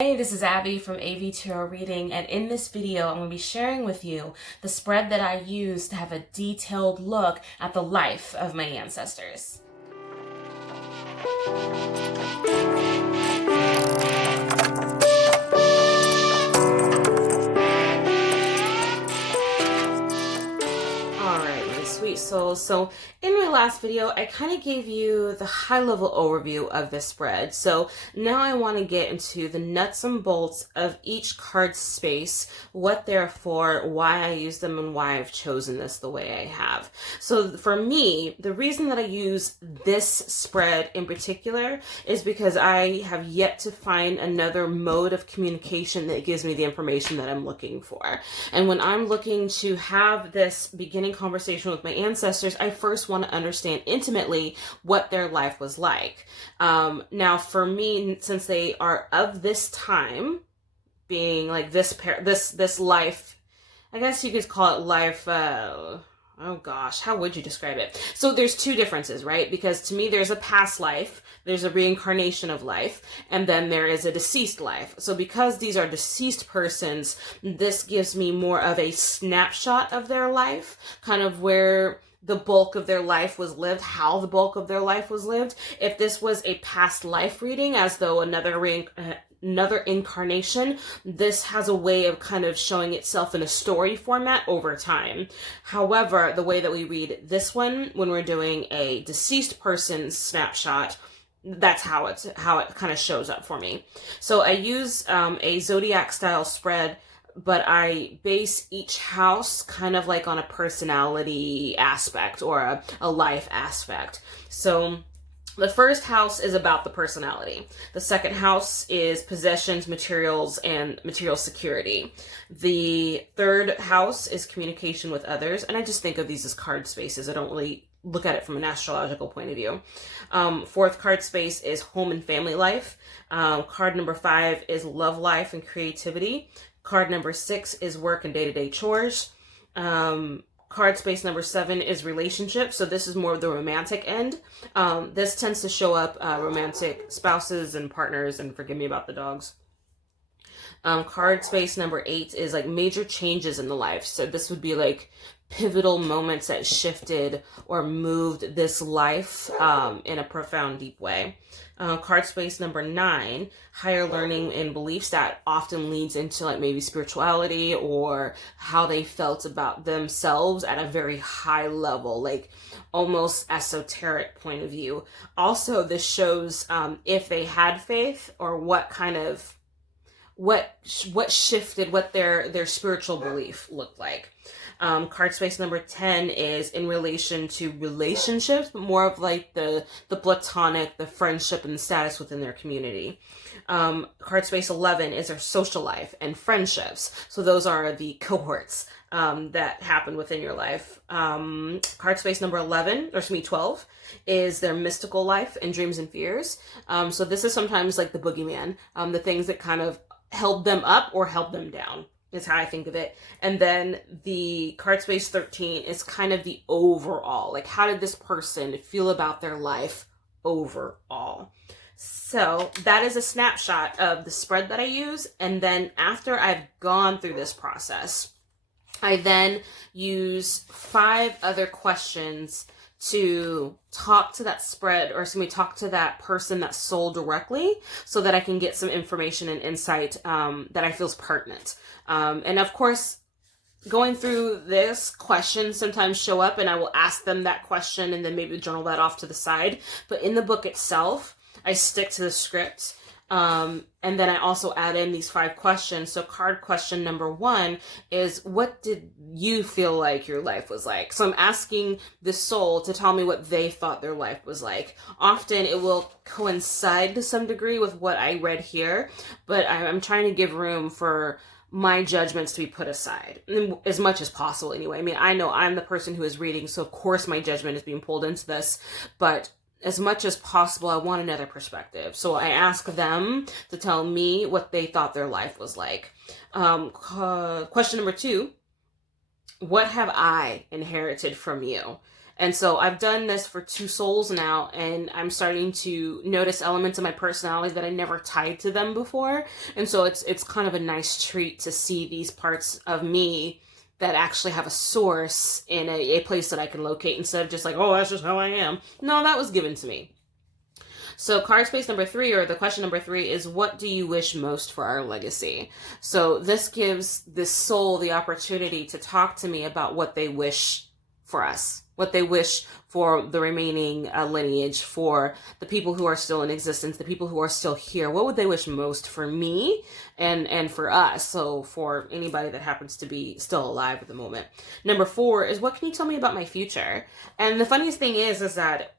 Hey, this is Abby from AV Tarot Reading, and in this video I'm going to be sharing with you the spread that I use to have a detailed look at the life of my ancestors. Alright, my sweet souls. So in my last video, I kind of gave you the high-level overview of this spread. So now I want to get into the nuts and bolts of each card space, what they're for, why I use them, and why I've chosen this the way I have. So for me, the reason that I use this spread in particular is because I have yet to find another mode of communication that gives me the information that I'm looking for. And when I'm looking to have this beginning conversation with my ancestors, I first want to understand intimately what their life was like. Now, for me, since they are of this time, being like this life, I guess you could call it life. Oh gosh, how would you describe it? So there's two differences, right? Because to me, there's a past life, there's a reincarnation of life, and then there is a deceased life. So because these are deceased persons, this gives me more of a snapshot of their life, kind of where the bulk of their life was lived, how the bulk of their life was lived. If this was a past life reading, as though another incarnation, this has a way of kind of showing itself in a story format over time. However, the way that we read this one, when we're doing a deceased person's snapshot, that's how it kind of shows up for me. So I use a zodiac style spread, but I base each house kind of like on a personality aspect or a life aspect. So the first house is about the personality. The second house is possessions, materials, and material security. The third house is communication with others. And I just think of these as card spaces. I don't really look at it from an astrological point of view. Fourth card space is home and family life. Card number 5 is love life and creativity. Card number 6 is work and day-to-day chores. Card space number 7 is relationships. So this is more of the romantic end. This tends to show up romantic spouses and partners, and forgive me about the dogs. Card space number 8 is like major changes in the life. So this would be like pivotal moments that shifted or moved this life in a profound, deep way. Card space number 9, higher learning and beliefs, that often leads into like maybe spirituality or how they felt about themselves at a very high level, like almost esoteric point of view. Also, this shows if they had faith or what kind of what shifted, what their spiritual belief looked like. Card space number 10 is in relation to relationships, but more of like the platonic, the friendship and the status within their community. Card space 11 is their social life and friendships. So those are the cohorts that happen within your life. Card space number 12 is their mystical life and dreams and fears. So this is sometimes like the boogeyman, the things that kind of held them up or held them down, is how I think of it. And then the card space 13 is kind of the overall, like how did this person feel about their life overall? So that is a snapshot of the spread that I use. And then after I've gone through this process, I then use 5 other questions to talk to that spread, or talk to that person that sold directly, so that I can get some information and insight that I feel is pertinent. And of course, going through this, questions sometimes show up and I will ask them that question and then maybe journal that off to the side. But in the book itself, I stick to the script. And then I also add in these 5 questions. So card question number 1 is, what did you feel like your life was like? So I'm asking the soul to tell me what they thought their life was like. Often it will coincide to some degree with what I read here, but I'm trying to give room for my judgments to be put aside as much as possible anyway. I mean, I know I'm the person who is reading, so of course my judgment is being pulled into this, but as much as possible, I want another perspective. So I ask them to tell me what they thought their life was like. Question number 2, what have I inherited from you? And so I've done this for 2 souls now, and I'm starting to notice elements of my personality that I never tied to them before. And so it's kind of a nice treat to see these parts of me that actually have a source in a place that I can locate, instead of just like, oh, that's just how I am. No, that was given to me. So card space number 3, or the question number 3, is what do you wish most for our legacy? So this gives this soul the opportunity to talk to me about what they wish for us, what they wish for the remaining lineage, for the people who are still in existence, the people who are still here. What would they wish most for me and for us? So for anybody that happens to be still alive at the moment. Number 4 is, what can you tell me about my future? And the funniest thing is that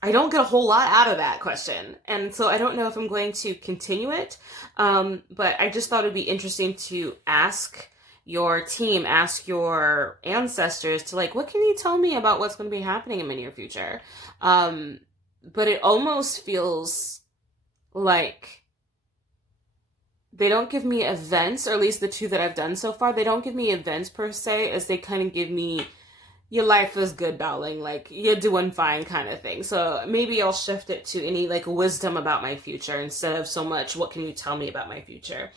I don't get a whole lot out of that question. And so I don't know if I'm going to continue it. But I just thought it'd be interesting to ask your team, ask your ancestors to like, what can you tell me about what's going to be happening in my near future? But it almost feels like they don't give me events, or at least the 2 that I've done so far, they don't give me events per se, as they kind of give me, your life is good, darling, like you're doing fine kind of thing. So maybe I'll shift it to any like wisdom about my future, instead of so much, what can you tell me about my future?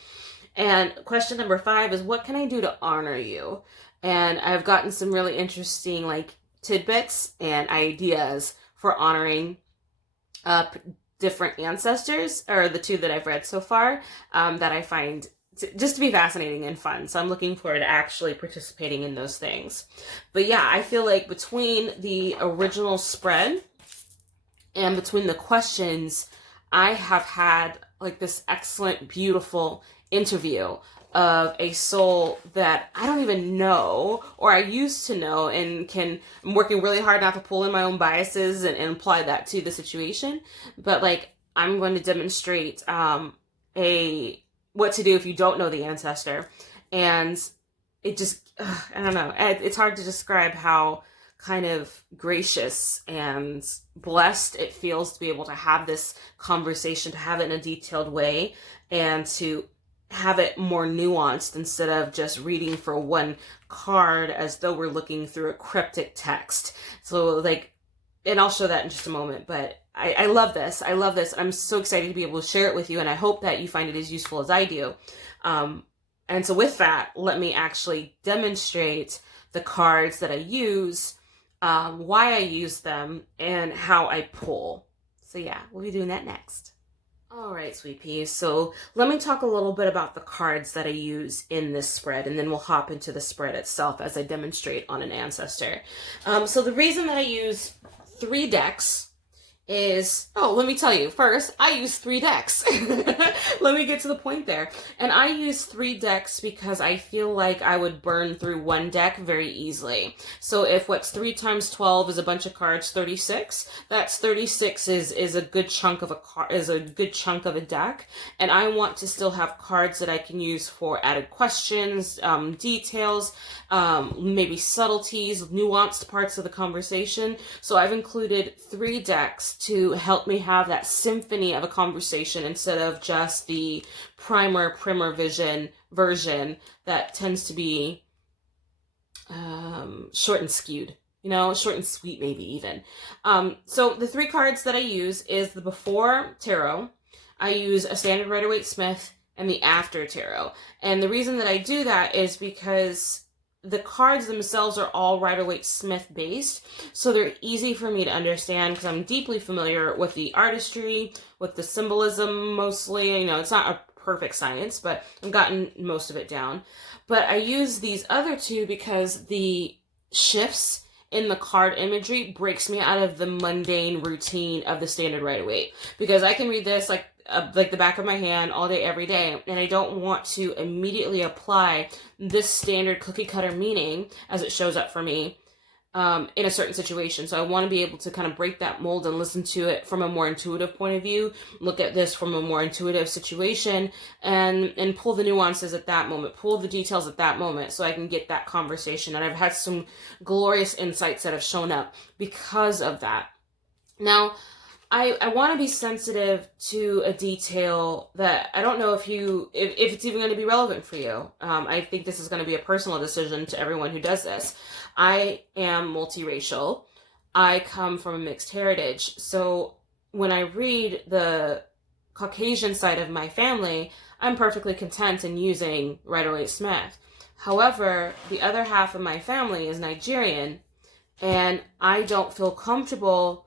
And question number 5 is, what can I do to honor you? And I've gotten some really interesting like tidbits and ideas for honoring different ancestors, or the 2 that I've read so far, that I find just to be fascinating and fun. So I'm looking forward to actually participating in those things. But yeah, I feel like between the original spread and between the questions, I have had like this excellent, beautiful interview of a soul that I don't even know, or I used to know, and I'm working really hard not to pull in my own biases and apply that to the situation. But like, I'm going to demonstrate what to do if you don't know the ancestor. And it just, I don't know, it's hard to describe how kind of gracious and blessed it feels to be able to have this conversation, to have it in a detailed way, and to have it more nuanced instead of just reading for one card as though we're looking through a cryptic text. So like, and I'll show that in just a moment, but I love this. I love this. I'm so excited to be able to share it with you, and I hope that you find it as useful as I do. And so with that, let me actually demonstrate the cards that I use, why I use them, and how I pull. So yeah, we'll be doing that next. All right, sweet peas. So let me talk a little bit about the cards that I use in this spread, and then we'll hop into the spread itself as I demonstrate on an ancestor. So the reason that I use 3 decks is, let me tell you, first, I use 3 decks. Let me get to the point there. And I use 3 decks because I feel like I would burn through 1 deck very easily. So if what's 3 times 12 is a bunch of cards, 36, that's 36 is a good chunk of a deck. And I want to still have cards that I can use for added questions, details, maybe subtleties, nuanced parts of the conversation. So I've included 3 decks to help me have that symphony of a conversation, instead of just the primer vision version that tends to be short and skewed, short and sweet, maybe even. So the 3 cards that I use is the Before Tarot. I use a Standard Rider-Waite-Smith and the After Tarot. And the reason that I do that is because the cards themselves are all Rider-Waite-Smith based, so they're easy for me to understand because I'm deeply familiar with the artistry, with the symbolism mostly. It's not a perfect science, but I've gotten most of it down. But I use these other 2 because the shifts in the card imagery breaks me out of the mundane routine of the Standard Rider-Waite, because I can read this like the back of my hand all day, every day, and I don't want to immediately apply this standard cookie cutter meaning as it shows up for me in a certain situation. So I want to be able to kind of break that mold and listen to it from a more intuitive point of view, look at this from a more intuitive situation, and pull the nuances at that moment, pull the details at that moment, so I can get that conversation. And I've had some glorious insights that have shown up because of that. Now, I want to be sensitive to a detail that I don't know if it's even going to be relevant for you. I think this is going to be a personal decision to everyone who does this. I am multiracial. I come from a mixed heritage. So when I read the Caucasian side of my family, I'm perfectly content in using Rider-Waite-Smith. However, the other half of my family is Nigerian, and I don't feel comfortable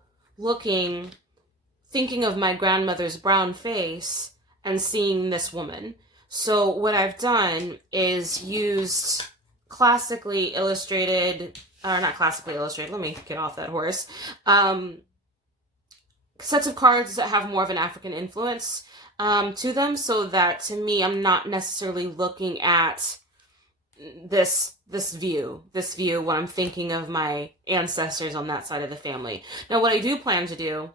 thinking of my grandmother's brown face and seeing this woman. So what I've done is used classically illustrated, or not classically illustrated, let me get off that horse, sets of cards that have more of an African influence to them, so that to me, I'm not necessarily looking at this view when I'm thinking of my ancestors on that side of the family. Now, what I do plan to do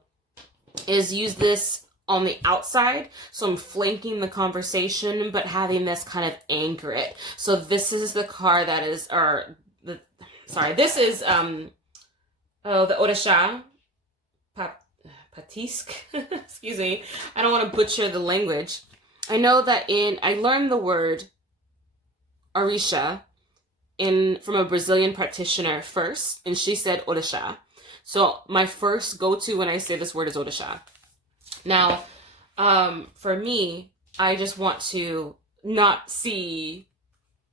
is use this on the outside, so I'm flanking the conversation, but having this kind of anchor it. So this is the card that is, this is, the Odisha, Patisk, excuse me, I don't want to butcher the language. I know that I learned the word Orisha from a Brazilian practitioner first, and she said Odisha. So my first go-to when I say this word is Odisha. Now, for me, I just want to not see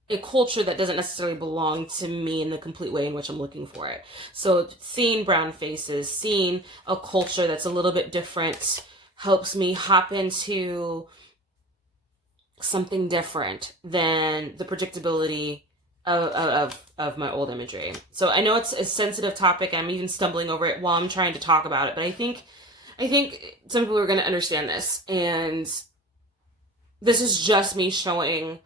a culture that doesn't necessarily belong to me in the complete way in which I'm looking for it. So seeing brown faces, seeing a culture that's a little bit different helps me hop into something different than the predictability of my old imagery. So I know it's a sensitive topic. I'm even stumbling over it while I'm trying to talk about it, but I think some people are going to understand this, and this is just me showing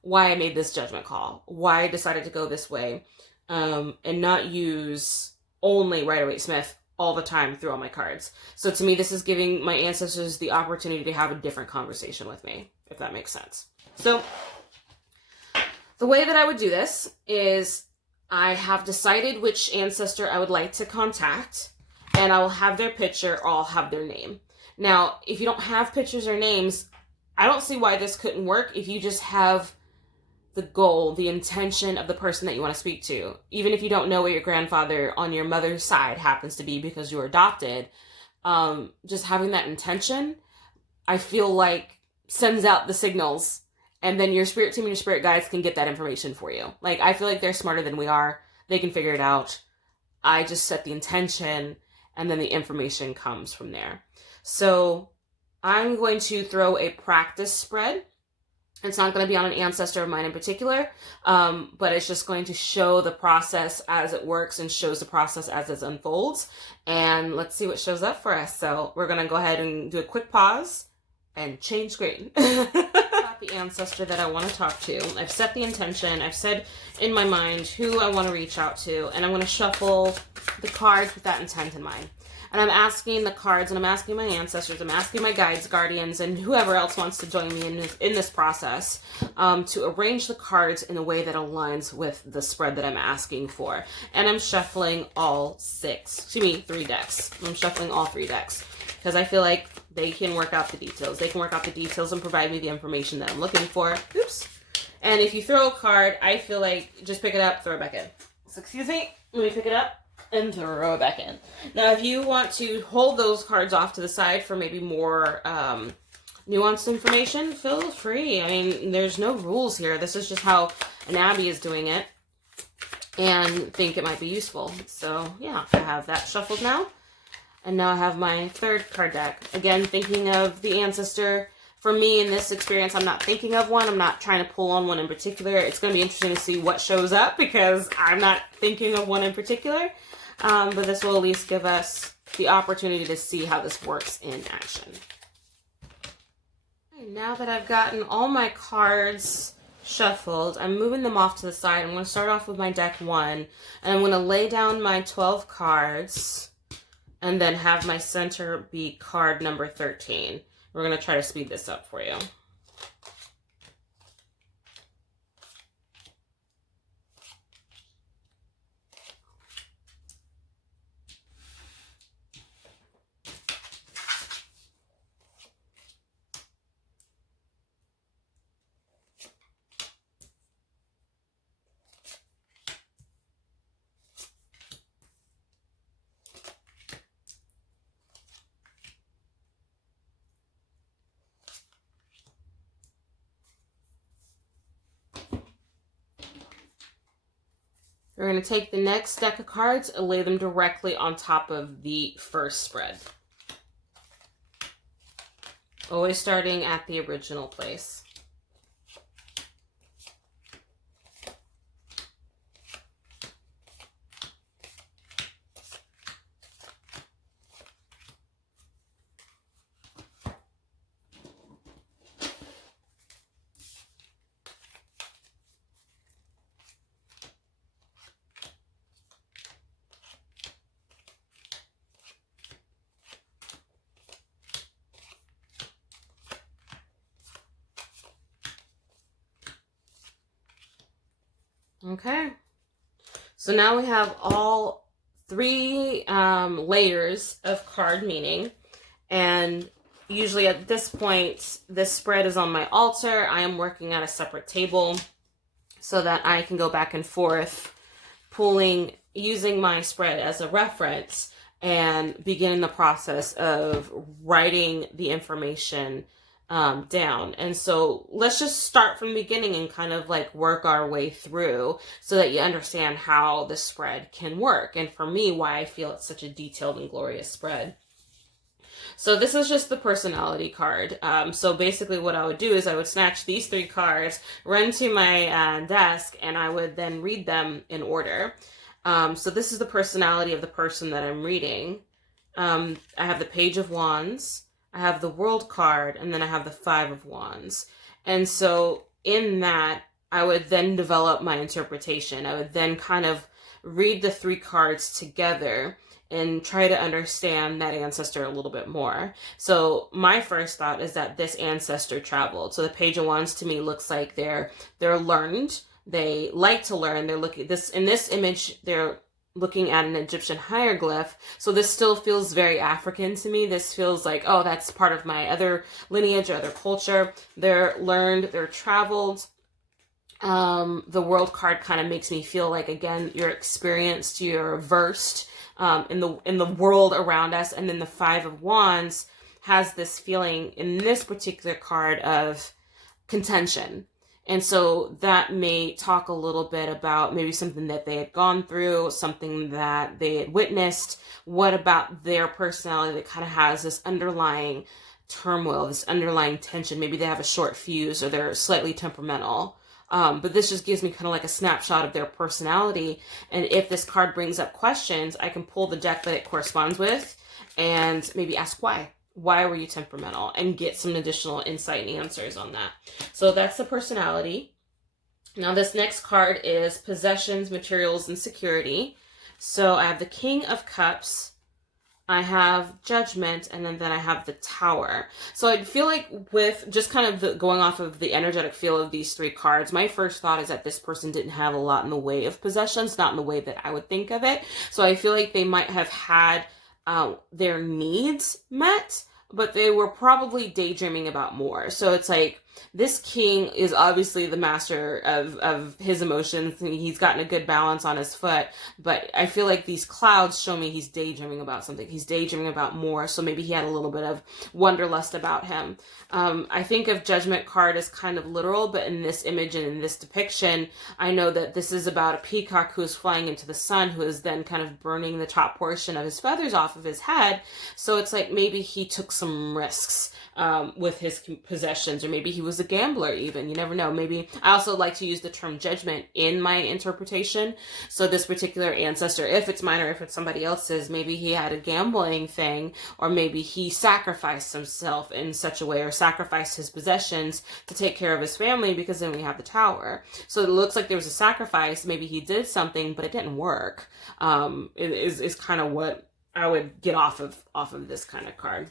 why I made this judgment call, why I decided to go this way, and not use only Rider-Waite-Smith all the time through all my cards. So to me, this is giving my ancestors the opportunity to have a different conversation with me, if that makes sense. So the way that I would do this is I have decided which ancestor I would like to contact, and I will have their picture or I'll have their name. Now, if you don't have pictures or names, I don't see why this couldn't work if you just have the goal, the intention of the person that you want to speak to. Even if you don't know what your grandfather on your mother's side happens to be because you were adopted, just having that intention, I feel like sends out the signals, and then your spirit team and your spirit guides can get that information for you. Like, I feel like they're smarter than we are. They can figure it out. I just set the intention, and then the information comes from there. So I'm going to throw a practice spread. It's not going to be on an ancestor of mine in particular, but it's just going to show the process as it works and shows the process as it unfolds. And let's see what shows up for us. So we're going to go ahead and do a quick pause and change screen. About the ancestor that I want to talk to. I've set the intention. I've said in my mind who I want to reach out to, and I'm going to shuffle the cards with that intent in mind. And I'm asking the cards, and I'm asking my ancestors, I'm asking my guides, guardians, and whoever else wants to join me in this process to arrange the cards in a way that aligns with the spread that I'm asking for. And I'm shuffling all 3 decks. I'm shuffling all 3 decks because I feel like they can work out the details. They can work out the details and provide me the information that I'm looking for. Oops. And if you throw a card, I feel like just pick it up, throw it back in. So excuse me, let me pick it up and throw it back in. Now, if you want to hold those cards off to the side for maybe more nuanced information, feel free. I mean, there's no rules here. This is just how an Abby is doing it and think it might be useful. So, yeah, I have that shuffled now. And now I have my 3rd card deck. Again, thinking of the ancestor. For me, in this experience, I'm not thinking of one. I'm not trying to pull on one in particular. It's going to be interesting to see what shows up because I'm not thinking of one in particular. But this will at least give us the opportunity to see how this works in action. Okay, now that I've gotten all my cards shuffled, I'm moving them off to the side. I'm going to start off with my deck 1, and I'm going to lay down my 12 cards and then have my center be card number 13. We're going to try to speed this up for you. We're going to take the next deck of cards and lay them directly on top of the first spread. Always starting at the original place. Okay, so now we have all three layers of card meaning, and usually at this point, this spread is on my altar. I am working at a separate table so that I can go back and forth, using my spread as a reference and beginning the process of writing the information down. And so let's just start from the beginning and kind of like work our way through so that you understand how the spread can work. And for me, why I feel it's such a detailed and glorious spread. So this is just the personality card. So basically what I would do is I would snatch these three cards, run to my desk, and I would then read them in order. So this is the personality of the person that I'm reading. I have the Page of Wands, I have the World card, and then I have the Five of Wands. And so in that, I would then develop my interpretation. I would then kind of read the three cards together and try to understand that ancestor a little bit more. So my first thought is that this ancestor traveled. So the Page of Wands to me looks like they're learned. They like to learn. They're looking in this image, they're looking at an Egyptian hieroglyph. So this still feels very African to me. This feels like, oh, that's part of my other lineage or other culture. They're learned, they're traveled. The World card kind of makes me feel like, again, you're experienced, you're versed in the world around us. And then the Five of Wands has this feeling in this particular card of contention. And so that may talk a little bit about maybe something that they had gone through, something that they had witnessed. What about their personality that kind of has this underlying turmoil, this underlying tension? Maybe they have a short fuse or they're slightly temperamental. But this just gives me kind of like a snapshot of their personality. And if this card brings up questions, I can pull the deck that it corresponds with and maybe ask why. Why were you temperamental? And get some additional insight and answers on that. So that's the personality. Now this next card is possessions, materials, and security. So I have the King of Cups, I have Judgment, and then I have the Tower. So I feel like with just kind of going off of the energetic feel of these three cards, my first thought is that this person didn't have a lot in the way of possessions, not in the way that I would think of it. So I feel like they might have had their needs met, but they were probably daydreaming about more. So it's like, this king is obviously the master of his emotions. He's gotten a good balance on his foot, but I feel like these clouds show me he's daydreaming about something. He's daydreaming about more, so maybe he had a little bit of wanderlust about him. I think of Judgment card as kind of literal, but in this image and in this depiction, I know that this is about a peacock who is flying into the sun, who is then kind of burning the top portion of his feathers off of his head. So it's like maybe he took some risks with his possessions, or maybe he was a gambler even. You never know. Maybe I also like to use the term judgment in my interpretation. So this particular ancestor, if it's mine or if it's somebody else's, maybe he had a gambling thing, or maybe he sacrificed himself in such a way, or sacrificed his possessions to take care of his family, because then we have the Tower. So it looks like there was a sacrifice. Maybe he did something, but it didn't work. It is kind of what I would get off of this kind of card.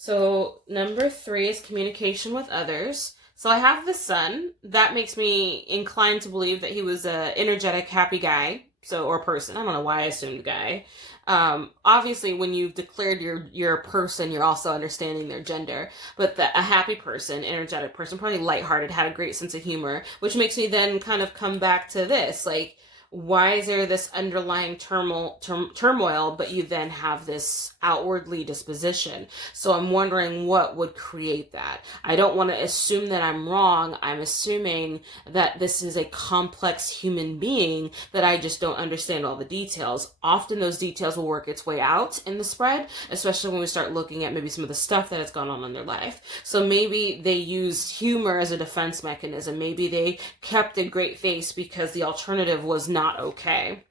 So number 3 is communication with others. So I have the Sun. That makes me inclined to believe that he was a energetic, happy guy. Or person. I don't know why I assumed guy. Obviously, when you've declared your person, you're also understanding their gender. But a happy person, energetic person, probably lighthearted, had a great sense of humor, which makes me then kind of come back to this. Like, Why is there this underlying turmoil, but you then have this outwardly disposition? So I'm wondering what would create that. I don't want to assume that I'm wrong. I'm assuming that this is a complex human being that I just don't understand all the details. Often those details will work its way out in the spread, especially when we start looking at maybe some of the stuff that has gone on in their life. So maybe they used humor as a defense mechanism. Maybe they kept a great face because the alternative was not okay.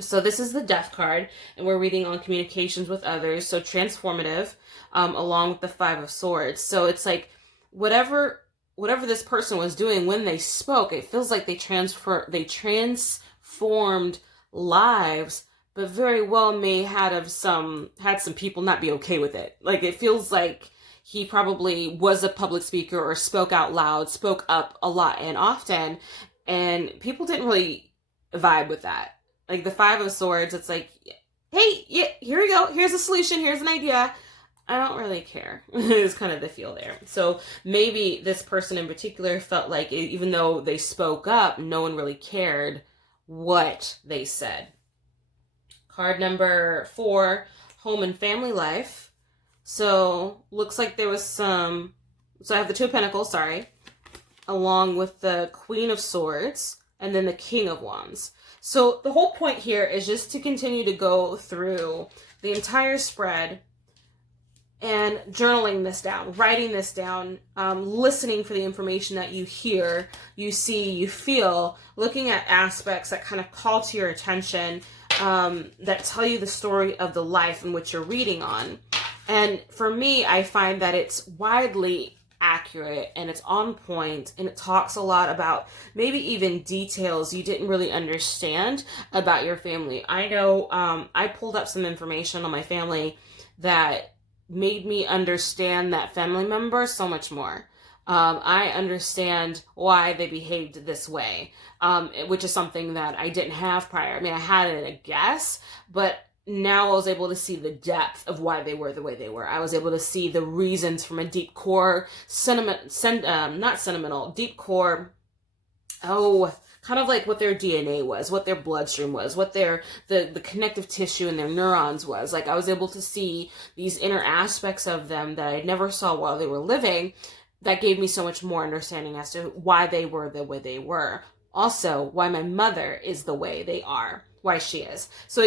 So this is the Death card, and we're reading on communications with others. So transformative, along with the Five of Swords. So it's like whatever this person was doing when they spoke, it feels like they transformed lives, but very well may had some people not be okay with it. Like it feels like he probably was a public speaker or spoke out loud, spoke up a lot and often, and people didn't really vibe with that. Like the Five of Swords, it's like, hey, yeah, here we go. Here's a solution. Here's an idea. I don't really care. Is kind of the feel there. So maybe this person in particular felt like even though they spoke up, no one really cared what they said. Card number 4, home and family life. So looks like there was so I have the Two of Pentacles, along with the Queen of Swords, and then the King of Wands. So the whole point here is just to continue to go through the entire spread and journaling this down, writing this down, listening for the information that you hear, you see, you feel, looking at aspects that kind of call to your attention, that tell you the story of the life in which you're reading on. And for me, I find that it's widely accurate and it's on point, and it talks a lot about maybe even details you didn't really understand about your family. I know I pulled up some information on my family that made me understand that family member so much more. I understand why they behaved this way, which is something that I didn't have prior. I mean, I had a guess, but now I was able to see the depth of why they were the way they were. I was able to see the reasons from a deep core deep core, kind of like what their DNA was, what their bloodstream was, what the connective tissue in their neurons was. Like I was able to see these inner aspects of them that I never saw while they were living. That gave me so much more understanding as to why they were the way they were. Also, why my mother is the way they are. Why she is. So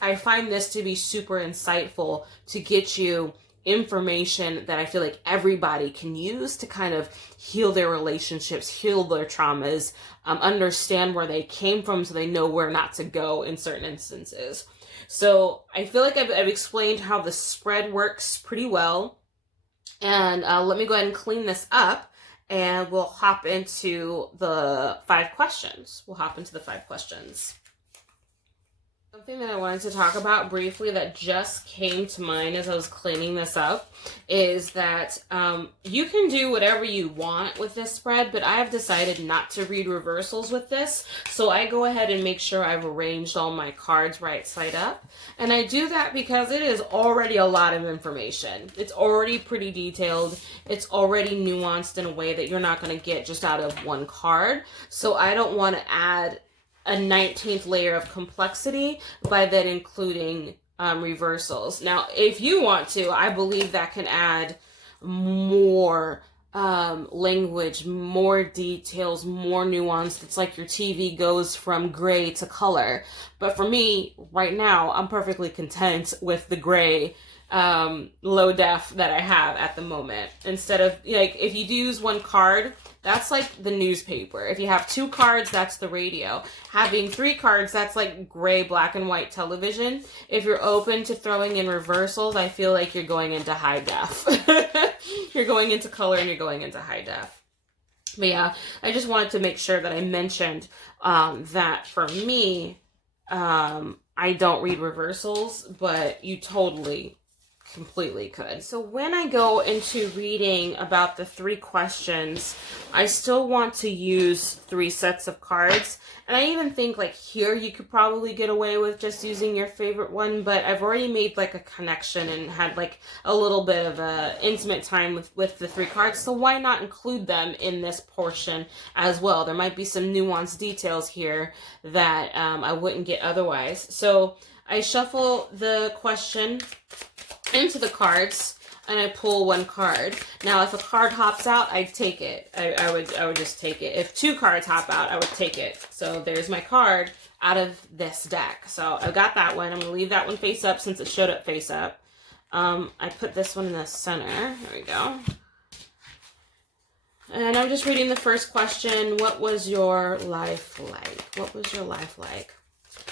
I find this to be super insightful to get you information that I feel like everybody can use to kind of heal their relationships, heal their traumas, understand where they came from so they know where not to go in certain instances. So I feel like I've explained how the spread works pretty well. And let me go ahead and clean this up, and we'll hop into the 5 questions. Something that I wanted to talk about briefly that just came to mind as I was cleaning this up is that you can do whatever you want with this spread, but I have decided not to read reversals with this. So I go ahead and make sure I've arranged all my cards right side up. And I do that because it is already a lot of information. It's already pretty detailed. It's already nuanced in a way that you're not going to get just out of one card. So I don't want to add a 19th layer of complexity by then including reversals. Now, if you want to, I believe that can add more language, more details, more nuance. It's like your TV goes from gray to color. But for me, right now, I'm perfectly content with the gray low def that I have at the moment. Instead of, like, if you use one card, that's like the newspaper. If you have 2 cards, that's the radio. Having 3 cards, that's like gray, black and white television. If you're open to throwing in reversals, I feel like you're going into high def. You're going into color and you're going into high def. But yeah, I just wanted to make sure that I mentioned that for me, I don't read reversals, but you totally completely could. So when I go into reading about the 3 questions, I still want to use 3 sets of cards. And I even think like here you could probably get away with just using your favorite one, but I've already made like a connection and had like a little bit of a intimate time with the 3 cards, so why not include them in this portion as well? There might be some nuanced details here that I wouldn't get otherwise. So I shuffle the question into the cards and I pull 1 card. Now, if a card hops out, I'd take it. I would just take it. If 2 cards hop out, I would take it. So there's my card out of this deck. So I've got that one. I'm going to leave that one face up since it showed up face up. I put this one in the center. There we go. And I'm just reading the first question. What was your life like? What was your life like?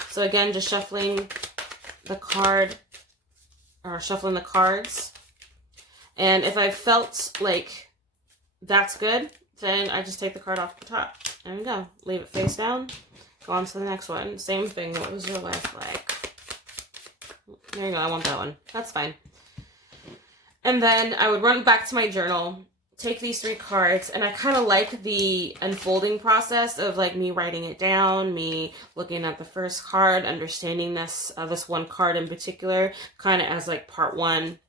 So again, just shuffling the card, or shuffling the cards. And if I felt like that's good, then I just take the card off the top. There we go. Leave it face down. Go on to the next one. Same thing. What was your life like? There you go. I want that one. That's fine. And then I would run back to my journal, take these 3 cards, and I kind of like the unfolding process of like me writing it down, me looking at the first card, understanding this one card in particular, kind of as like part 1,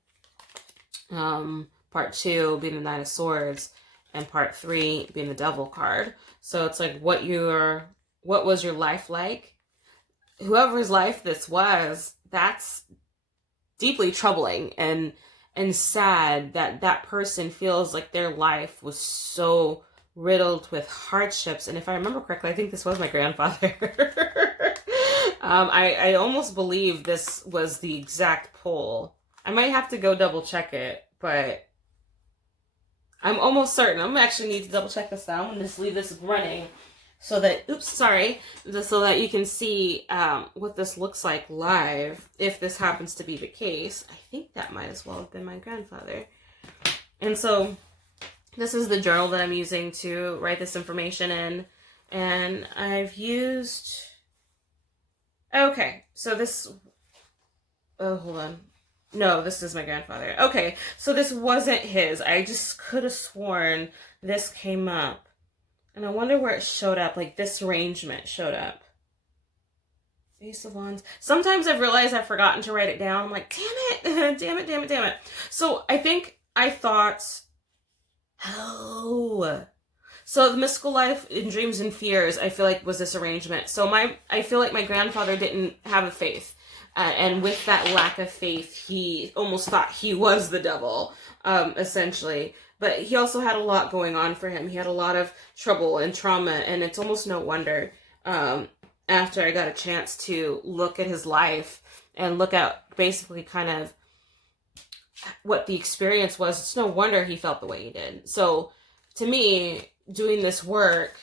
part 2 being the Knight of Swords, and part 3 being the Devil card. So it's like what was your life like? Whoever's life this was, that's deeply troubling and sad that that person feels like their life was so riddled with hardships. And if I remember correctly, I think this was my grandfather. I almost believe this was the exact pull. I might have to go double check it, but I'm almost certain. I'm actually need to double check this now. I'm going to just leave this running so that, so that you can see what this looks like live, if this happens to be the case. I think that might as well have been my grandfather. And so this is the journal that I'm using to write this information in. And I've used... Okay, so this... Oh, hold on. No, this is my grandfather. Okay, so this wasn't his. I just could have sworn this came up. And I wonder where it showed up. Like, this arrangement showed up. Ace of Wands. Sometimes I've realized I've forgotten to write it down. I'm like, damn it. damn it. So I think I thought, oh. So the mystical life in dreams and fears, I feel like, was this arrangement. So I feel like my grandfather didn't have a faith. And with that lack of faith, he almost thought he was the devil, essentially. But he also had a lot going on for him. He had a lot of trouble and trauma, and it's almost no wonder, after I got a chance to look at his life and look at basically kind of what the experience was, it's no wonder he felt the way he did. So to me, doing this work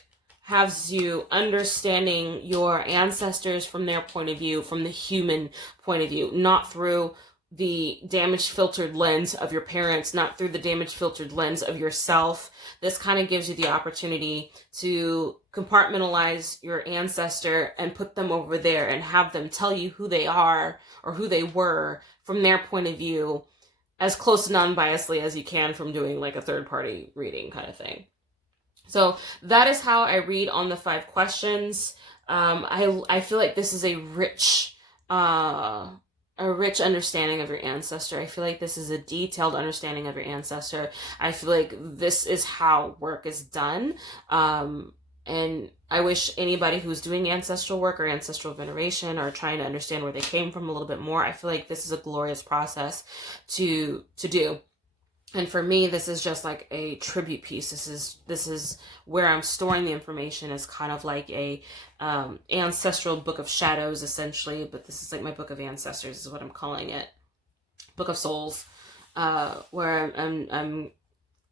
has you understanding your ancestors from their point of view, from the human point of view, not through the damage filtered lens of your parents, not through the damage filtered lens of yourself. This kind of gives you the opportunity to compartmentalize your ancestor and put them over there and have them tell you who they are or who they were from their point of view, as close to non-biasedly as you can from doing like a third-party reading kind of thing. So that is how I read on the 5 questions. I feel like this is a rich understanding of your ancestor. I feel like this is a detailed understanding of your ancestor. I feel like this is how work is done. And I wish anybody who's doing ancestral work or ancestral veneration or trying to understand where they came from a little bit more, I feel like this is a glorious process to do. And for me, this is just like a tribute piece. This is where I'm storing the information as kind of like a ancestral book of shadows, essentially. But this is like my book of ancestors is what I'm calling it. Book of souls, where I'm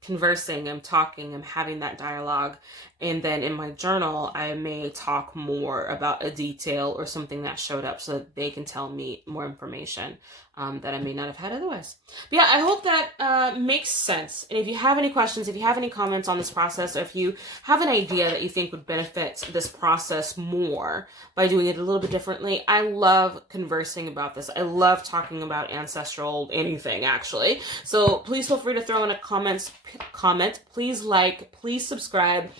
conversing, I'm talking, I'm having that dialogue. And then in my journal, I may talk more about a detail or something that showed up so that they can tell me more information. that I may not have had otherwise. But yeah, I hope that makes sense. And if you have any questions, if you have any comments on this process, or if you have an idea that you think would benefit this process more by doing it a little bit differently, I love conversing about this. I love talking about ancestral anything, actually. So please feel free to throw in a comment. Please like, please subscribe,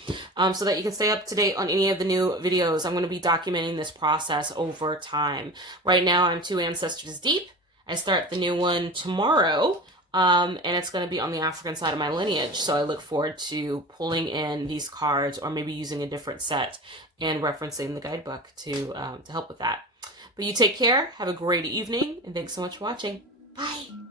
so that you can stay up to date on any of the new videos. I'm going to be documenting this process over time. Right now, I'm 2 ancestors deep. I start the new one tomorrow, and it's going to be on the African side of my lineage. So I look forward to pulling in these cards, or maybe using a different set and referencing the guidebook to help with that. But you take care, have a great evening, and thanks so much for watching. Bye!